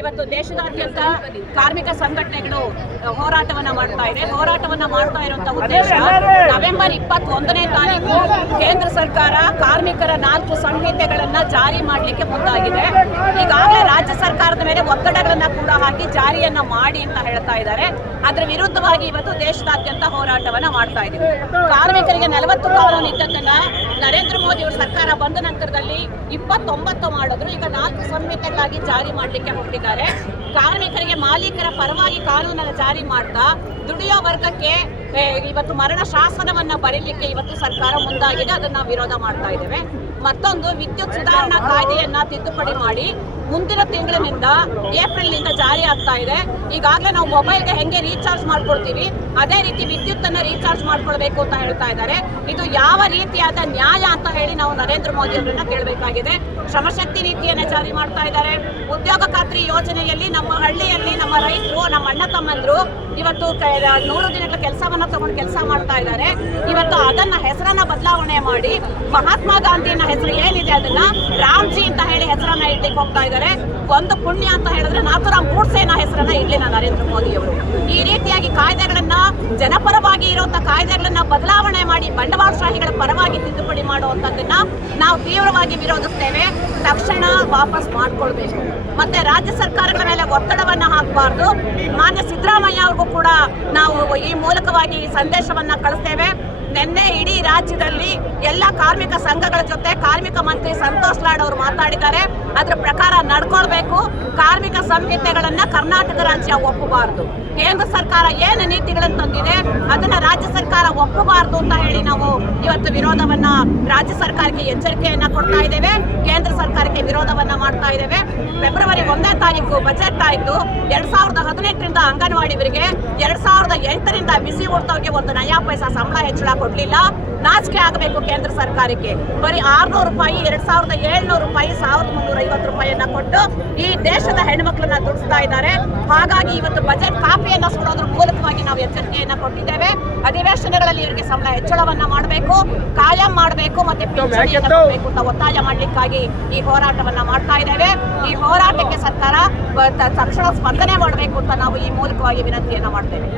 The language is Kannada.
ಇವತ್ತು ದೇಶದಾದ್ಯಂತ ಕಾರ್ಮಿಕ ಸಂಘಟನೆಗಳು ಹೋರಾಟವನ್ನ ಮಾಡ್ತಾ ಇದೆ. ಹೋರಾಟವನ್ನ ಮಾಡ್ತಾ ಇರುವಂತಹ ಉದ್ದೇಶ ನವೆಂಬರ್ 21ನೇ ತಾರೀಕು ಕೇಂದ್ರ ಸರ್ಕಾರ ಕಾರ್ಮಿಕರ 4 ಸಂಹಿತೆಗಳನ್ನ ಜಾರಿ ಮಾಡಲಿಕ್ಕೆ ಮುಂದಾಗಿದೆ. ಈಗಾಗಲೇ ರಾಜ್ಯ ಸರ್ಕಾರದ ಮೇಲೆ ಒತ್ತಡಗಳನ್ನ ಕೂಡ ಹಾಕಿ ಜಾರಿಯನ್ನ ಮಾಡಿ ಅಂತ ಹೇಳ್ತಾ ಇದ್ದಾರೆ. ಅದರ ವಿರುದ್ಧವಾಗಿ ಇವತ್ತು ದೇಶದಾದ್ಯಂತ ಹೋರಾಟವನ್ನ ಮಾಡ್ತಾ ಇದ್ದೀವಿ. ಕಾರ್ಮಿಕರಿಗೆ 40 ಕಾನೂನು ಇದ್ದದ್ದನ್ನ ನರೇಂದ್ರ ಮೋದಿ ಅವರ ಸರ್ಕಾರ ಬಂದ ನಂತರದಲ್ಲಿ 29 ಮಾಡಿದ್ರು. ಈಗ 4 ಸಂಹಿತೆಗಳಾಗಿ ಜಾರಿ ಮಾಡಲಿಕ್ಕೆ ಹೊರಟಿದ್ದಾರೆ. ಕಾರ್ಮಿಕರಿಗೆ ಮಾಲೀಕರ ಪರವಾಗಿ ಕಾನೂನನ್ನು ಜಾರಿ ಮಾಡ್ತಾ ದುಡಿಯೋ ವರ್ಗಕ್ಕೆ ಇವತ್ತು ಮರಣ ಶಾಸನವನ್ನ ಬರೀಲಿಕ್ಕೆ ಇವತ್ತು ಸರ್ಕಾರ ಮುಂದಾಗಿದೆ. ಅದನ್ನ ನಾವು ವಿರೋಧ ಮಾಡ್ತಾ ಇದ್ದೇವೆ. ಮತ್ತೊಂದು, ವಿದ್ಯುತ್ ಸುಧಾರಣಾ ಕಾಯ್ದೆಯನ್ನ ತಿದ್ದುಪಡಿ ಮಾಡಿ ಮುಂದಿನ ತಿಂಗಳಿನಿಂದ ಏಪ್ರಿಲ್ನಿಂದ ಜಾರಿ ಆಗ್ತಾ ಇದೆ. ಈಗಾಗಲೇ ನಾವು ಮೊಬೈಲ್ಗೆ ಹೆಂಗೆ ರೀಚಾರ್ಜ್ ಮಾಡ್ಕೊಳ್ತೀವಿ ಅದೇ ರೀತಿ ವಿದ್ಯುತ್ ಅನ್ನ ರೀಚಾರ್ಜ್ ಮಾಡ್ಕೊಳ್ಬೇಕು ಅಂತ ಹೇಳ್ತಾ ಇದ್ದಾರೆ. ಇದು ಯಾವ ರೀತಿಯಾದ ನ್ಯಾಯ ಅಂತ ಹೇಳಿ ನಾವು ನರೇಂದ್ರ ಮೋದಿ ಅವರನ್ನ ಕೇಳಬೇಕಾಗಿದೆ. ಶ್ರಮಶಕ್ತಿ ನೀತಿಯನ್ನ ಜಾರಿ ಮಾಡ್ತಾ ಇದ್ದಾರೆ. ಉದ್ಯೋಗ ಖಾತ್ರಿ ಯೋಜನೆಯಲ್ಲಿ ನಮ್ಮ ಹಳ್ಳಿಯಲ್ಲಿ ನಮ್ಮ ರೈತರು, ನಮ್ಮ ಅಣ್ಣ ತಮ್ಮಂದ್ರು ಇವತ್ತು 100 ದಿನಗಳ ಕೆಲಸವನ್ನ ತಗೊಂಡು ಕೆಲಸ ಮಾಡ್ತಾ ಇದ್ದಾರೆ. ಇವತ್ತು ಅದನ್ನ ಹೆಸರನ್ನ ಬದಲಾವಣೆ ಮಾಡಿ ಮಹಾತ್ಮ ಗಾಂಧಿನ ಹೆಸರು ಏನಿದೆ ಅದನ್ನ ರಾಮ್ಜಿ ಅಂತ ಹೇಳಿ ಹೆಸರನ್ನ ಇಡ್ಲಿಕ್ಕೆ ಹೋಗ್ತಾ ಇದ್ದಾರೆ. ಒಂದು ಪುಣ್ಯ ಅಂತ ಹೇಳಿದ್ರೆ ನಾಥುರಾಮ್ ಗೂಡ್ಸೆನ ಹೆಸರನ್ನ ಇಡ್ಲಿಲ್ಲ ನರೇಂದ್ರ ಮೋದಿ ಅವರು. ಈ ರೀತಿಯಾಗಿ ಕಾಯ್ದೆಗಳನ್ನ, ಜನಪರವಾಗಿ ಇರುವಂತಹ ಕಾಯ್ದೆಗಳನ್ನ ಬದಲಾವಣೆ ಮಾಡಿ ಬಂಡವಾಳಶಾಹಿಗಳ ಪರವಾಗಿ ತಿದ್ದುಪಡಿ ಮಾಡುವಂತದ್ದನ್ನ ನಾವು ತೀವ್ರವಾಗಿ ವಿರೋಧಿಸ್ತೇವೆ. ತಕ್ಷಣ ವಾಪಸ್ ಮಾಡ್ಕೊಳ್ಬೇಕು. ಮತ್ತೆ ರಾಜ್ಯ ಸರ್ಕಾರಗಳ ಮೇಲೆ ಒತ್ತಡವನ್ನ ಹಾಕಬಾರ್ದು. ಮಾನ್ಯ ಸಿದ್ದರಾಮಯ್ಯ ಅವ್ರಿಗೂ ಕೂಡ ನಾವು ಈ ಮೂಲಕವಾಗಿ ಸಂದೇಶವನ್ನ ಕಳಿಸ್ತೇವೆ. ನಿನ್ನೆ ಇಡೀ ರಾಜ್ಯದಲ್ಲಿ ಎಲ್ಲ ಕಾರ್ಮಿಕ ಸಂಘಗಳ ಜೊತೆ ಕಾರ್ಮಿಕ ಮಂತ್ರಿ ಸಂತೋಷ್ ಲಾಡ್ ಅವರು ಮಾತಾಡಿದ್ದಾರೆ. ಅದರ ಪ್ರಕಾರ ನಡ್ಕೊಳ್ಬೇಕು. ಕಾರ್ಮಿಕ ಸಂಹಿತೆಗಳನ್ನ ಕರ್ನಾಟಕ ರಾಜ್ಯ ಒಪ್ಪಬಾರದು. ಕೇಂದ್ರ ಸರ್ಕಾರ ಏನು ನೀತಿಗಳನ್ನು ತಂದಿದೆ ಅದನ್ನ ರಾಜ್ಯ ಸರ್ಕಾರ ಒಪ್ಪಬಾರದು ಅಂತ ಹೇಳಿ ನಾವು ಇವತ್ತು ವಿರೋಧವನ್ನ ರಾಜ್ಯ ಸರ್ಕಾರಕ್ಕೆ ಎಚ್ಚರಿಕೆಯನ್ನ ಕೊಡ್ತಾ ಇದ್ದೇವೆ. ಕೇಂದ್ರ ಸರ್ಕಾರಕ್ಕೆ ವಿರೋಧವನ್ನ ಮಾಡ್ತಾ ಇದ್ದೇವೆ. ಫೆಬ್ರವರಿ 1ನೇ ತಾರೀಕು ಬಜೆಟ್ ಆಯ್ತು. 2018ರಿಂದ ಅಂಗನವಾಡಿವರಿಗೆ, 2008ರಿಂದ ಬಿಸಿ ಊಟಕ್ಕೆ ಒಂದು ನಯಾ ಪೈಸಾ ಸಂಬಳ ಹೆಚ್ಚಳ ಕೊಡ್ಲಿಲ್ಲ. ನಾಚಿಕೆ ಆಗಬೇಕು ಕೇಂದ್ರ ಸರ್ಕಾರಕ್ಕೆ. ಬರೀ 600 ರೂಪಾಯಿ, 2700 ರೂಪಾಯಿ, 1350 ರೂಪಾಯಿಯನ್ನ ಕೊಟ್ಟು ಈ ದೇಶದ ಹೆಣ್ಮಕ್ಳನ್ನ ದುಡಿಸ್ತಾ ಇದ್ದಾರೆ. ಹಾಗಾಗಿ ಇವತ್ತು ಬಜೆಟ್ ಕಾಪಿಯನ್ನ ಸುಡೋದ್ರ ಮೂಲಕವಾಗಿ ನಾವು ಎಚ್ಚರಿಕೆಯನ್ನ ಕೊಟ್ಟಿದ್ದೇವೆ. ಅಧಿವೇಶನಗಳಲ್ಲಿ ಇವರಿಗೆ ಸಂಬಳ ಹೆಚ್ಚಳವನ್ನ ಮಾಡಬೇಕು, ಕಾಯಂ ಮಾಡಬೇಕು, ಮತ್ತೆ ಪಿಂಚಣಿಯನ್ನ ಕೊಡಬೇಕು ಅಂತ ಒತ್ತಾಯ ಮಾಡ್ಲಿಕ್ಕಾಗಿ ಈ ಹೋರಾಟವನ್ನ ಮಾಡ್ತಾ ಇದ್ದೇವೆ. ಈ ಹೋರಾಟಕ್ಕೆ ಸರ್ಕಾರ ತಕ್ಷಣ ಸ್ಪಂದನೆ ಮಾಡಬೇಕು ಅಂತ ನಾವು ಈ ಮೂಲಕವಾಗಿ ವಿನಂತಿಯನ್ನ ಮಾಡ್ತೇವೆ.